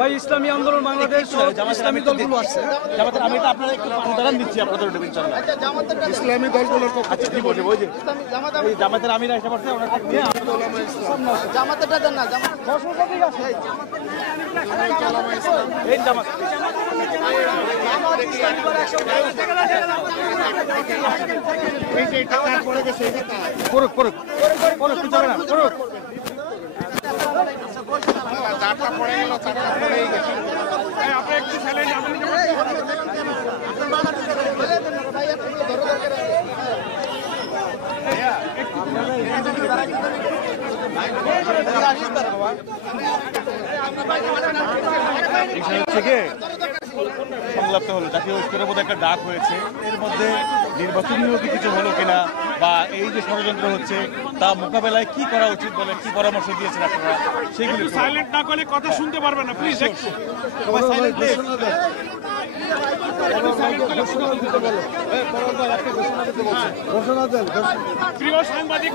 ভাই ইসলামী আন্দোলন বাংলাদেশ ইসলামী দলগুলো আসছে। জামাতের আমি তো আপনারা একটু উদাহরণ দিচ্ছি আপনাদের ইনশাআল্লাহ। ইসলামী দলগুলোর আচ্ছা কি বলছে ওই যে জামাতের আমির আসতে পারছে ওনার নিয়ে জামাতেরটা দেন না, জামাত এই জামাত করুক করুক করুক কিছু হবে না করুক। চারটা পড়ে গেল, চারটা পড়েই গেছে। আপনি একটু ফেলেন, সংলাপটা হলো জাতীয় ঐক্যের মধ্যে একটা ডাক হয়েছে, এর মধ্যে নির্বাচনীয় কিছু হলো কিনা বা এই যে ষড়যন্ত্র হচ্ছে তা মোকাবেলায় কি করা উচিত বলে কি পরামর্শ দিয়েছেন আপনারা সেগুলো সাইলেন্ট না করলে কথা শুনতে পারবেন না, প্লিজ একটু প্রিয় সাংবাদিক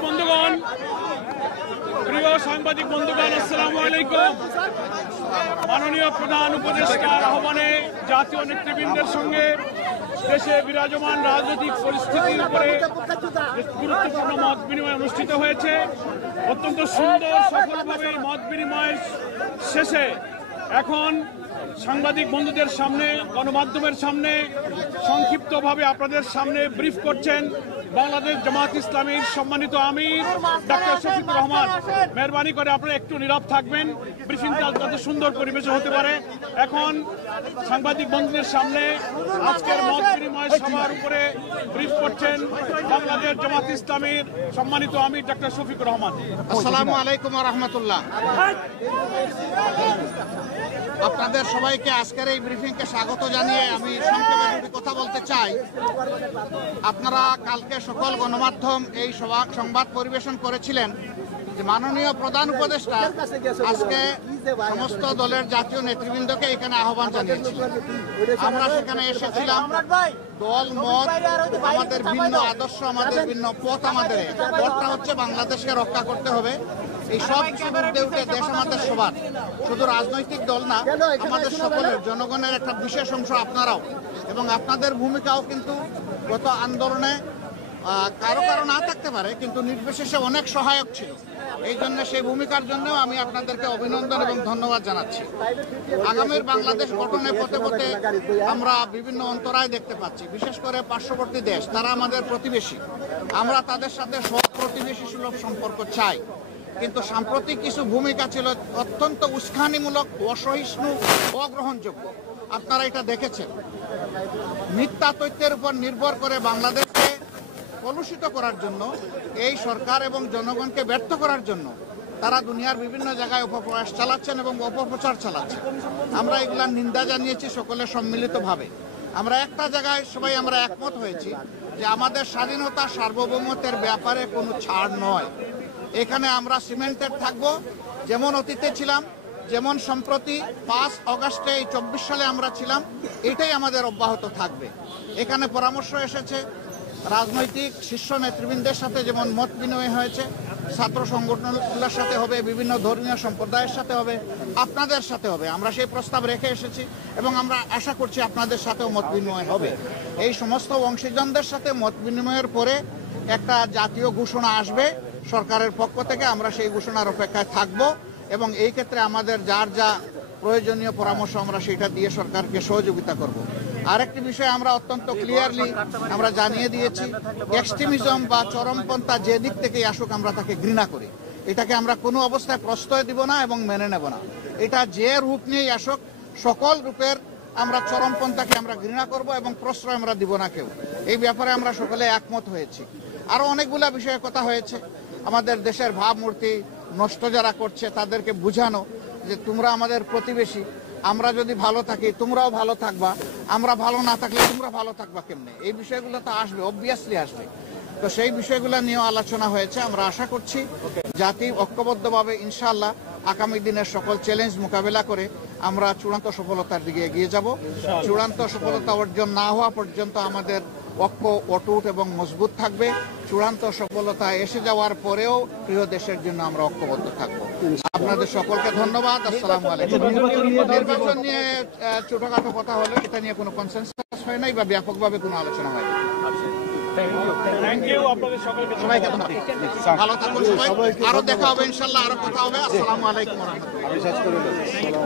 বন্ধুগণ, আসসালামু আলাইকুম। মাননীয় প্রধান উপদেষ্টার আহ্বানে জাতীয় নেতৃবৃন্দের সঙ্গে দেশে বিরাজমান রাজনৈতিক পরিস্থিতির উপরে গুরুত্বপূর্ণ মত বিনিময় অনুষ্ঠিত হয়েছে। অত্যন্ত সুন্দর সফলভাবে মত বিনিময়ের শেষে এখন সাংবাদিক বন্ধুদের সামনে, গণমাধ্যমের সামনে সংক্ষিপ্তভাবে আপনাদের সামনে ব্রিফ করছেন বাংলাদেশ জামাত ইসলামীর সম্মানিত আমির ডক্টর শফিকুর রহমান। মেহরবানি করে আপনারা একটু নীরব থাকবেন, ব্রিফিংটা যাতে সুন্দর পরিবেশে হতে পারে। এখন সাংবাদিক বন্ধুদের সামনে আজকের মত বিনিময় সভার উপরে ব্রিফ করছেন বাংলাদেশ জামাত ইসলামীর সম্মানিত আমির ডক্টর শফিকুর রহমান। আসসালামু আলাইকুম ওয়া রাহমাতুল্লাহ। আপনাদের সবাইকে আজকের এই ব্রিফিংকে স্বাগত জানিয়ে আমি সংক্ষেপে দুটি কথা বলতে চাই। আপনারা কালকে সকল গণমাধ্যম এই সংবাদ পরিবেশন করেছিলেন যে মাননীয় প্রধান উপদেষ্টা আজকে সমস্ত দলের জাতীয় নেতৃবৃন্দকে এখানে আহ্বান জানিয়েছিলেন। আমরা সেখানে এসেছিলাম। দল মত আমাদের ভিন্ন, আদর্শ আমাদের ভিন্ন, পথ আমাদের পথটা হচ্ছে বাংলাদেশকে রক্ষা করতে হবে। এই সব উঠে উঠে দেশ আমাদের সবার, শুধু রাজনৈতিক দল না, আমাদের সকলের জনগণের একটা বিশেষ অংশ আপনারাও, এবং আপনাদের ভূমিকাও কিন্তু গত আন্দোলনে কারো কারো না থাকতে পারে কিন্তু নির্বিশেষে অনেক সহায়ক ছিল। এই জন্য সেই ভূমিকার জন্য আমি আপনাদেরকে অভিনন্দন এবং ধন্যবাদ জানাচ্ছি। আগামীর বাংলাদেশ গঠনে পথে পথে আমরা বিভিন্ন অন্তরায় দেখতে পাচ্ছি, বিশেষ করে পার্শ্ববর্তী দেশ, তারা আমাদের প্রতিবেশী। আমরা তাদের সাথে সব প্রতিবেশী সুলভ সম্পর্ক চাই, কিন্তু সাম্প্রতিক কিছু ভূমিকা ছিল অত্যন্ত উস্কানিমূলক, অসহিষ্ণু, অগ্রহণযোগ্য। আপনারা এটা দেখেছেন। মিথ্যা তথ্যের উপর নির্ভর করে বাংলাদেশকে কলুষিত করার জন্য, এই সরকার এবং জনগণকে ব্যর্থ করার জন্য তারা দুনিয়ার বিভিন্ন জায়গায় অপপ্রয়াস চালাচ্ছেন এবং অপপ্রচার চালাচ্ছেন। আমরা এগুলার নিন্দা জানিয়েছি সকলে সম্মিলিতভাবে। আমরা একটা জায়গায় সবাই আমরা একমত হয়েছি যে আমাদের স্বাধীনতা সার্বভৌমত্বের ব্যাপারে কোনো ছাড় নয়। এখানে আমরা সিমেন্টেড থাকবো, যেমন অতীতে ছিলাম, যেমন সম্প্রতি 5 আগস্টে এই 24 সালে আমরা ছিলাম, এটাই আমাদের অব্যাহত থাকবে। এখানে পরামর্শ এসেছে রাজনৈতিক শীর্ষ নেতৃবৃন্দের সাথে, যেমন মত বিনিময় হয়েছে, ছাত্র সংগঠনগুলোর সাথে হবে, বিভিন্ন ধর্মীয় সম্প্রদায়ের সাথে হবে, আপনাদের সাথে হবে। আমরা সেই প্রস্তাব রেখে এসেছি এবং আমরা আশা করছি আপনাদের সাথেও মত বিনিময় হবে। এই সমস্ত অংশীজনদের সাথে মত বিনিময়ের পরে একটা জাতীয় ঘোষণা আসবে সরকারের পক্ষ থেকে। আমরা সেই ঘোষণার অপেক্ষায় থাকব এবং এই ক্ষেত্রে আমাদের যার যা প্রয়োজনীয় পরামর্শ আমরা সেটা দিয়ে সরকারকে সহযোগিতা করব। আরেকটি বিষয় আমরা অত্যন্ত ক্লিয়ারলি আমরা জানিয়ে দিয়েছি, এক্সট্রিমিজম বা চরমপন্থা যে দিক থেকেই আসুক আমরা তাকে ঘৃণা করি। এটাকে আমরা কোনো অবস্থায় প্রশ্রয় দিব না এবং মেনে নেব না। এটা যে রূপ নিয়েই আসুক, সকল রূপের আমরা চরমপন্থাকে আমরা ঘৃণা করব এবং প্রশ্রয় আমরা দিব না কেউ। এই ব্যাপারে আমরা সকলে একমত হয়েছি। আরও অনেকগুলা বিষয়ে কথা হয়েছে। আমাদের দেশের ভাবমূর্তি নষ্ট যারা করছে তাদেরকে বুঝানো যে তোমরা আমাদের প্রতিবেশী, আমরা যদি ভালো থাকি তোমরাও ভালো থাকবা, আমরা ভালো না থাকলে তোমরা ভালো থাকবা কেমনে। এই বিষয়গুলো তো আসবে, অবভিয়াসলি আসবে। তো সেই বিষয়গুলো নিয়েও আলোচনা হয়েছে। আমরা আশা করছি জাতি ঐক্যবদ্ধভাবে ইনশাআল্লাহ আগামী দিনের সকল চ্যালেঞ্জ মোকাবেলা করে আমরা চূড়ান্ত সফলতার দিকে এগিয়ে যাব। চূড়ান্ত সফলতা অর্জন না হওয়া পর্যন্ত আমাদের ঐক্য অটুট এবং মজবুত থাকবে। চূড়ান্ত সফলতা এসে যাওয়ার পরেও প্রিয় দেশের জন্য আমরা ঐক্যবদ্ধ থাকবো। আপনাদের সকলকে ধন্যবাদ। আসসালামু আলাইকুম। নির্বাচন নিয়ে ছোটখাটো কথা হলো, এটা নিয়ে কোনো কনসেনসাস হয় নাই বা ব্যাপকভাবে কোনো আলোচনা হয় নাই। থ্যাংক ইউ আপনাদের সকলকে। সবাইকে ধন্যবাদ। ভালো থাকুন সবাই। আরো দেখা হবে ইনশাল্লাহ, আরো কথা হবে। আসসালামু আলাইকুম ওয়া রাহমাতুল্লাহ।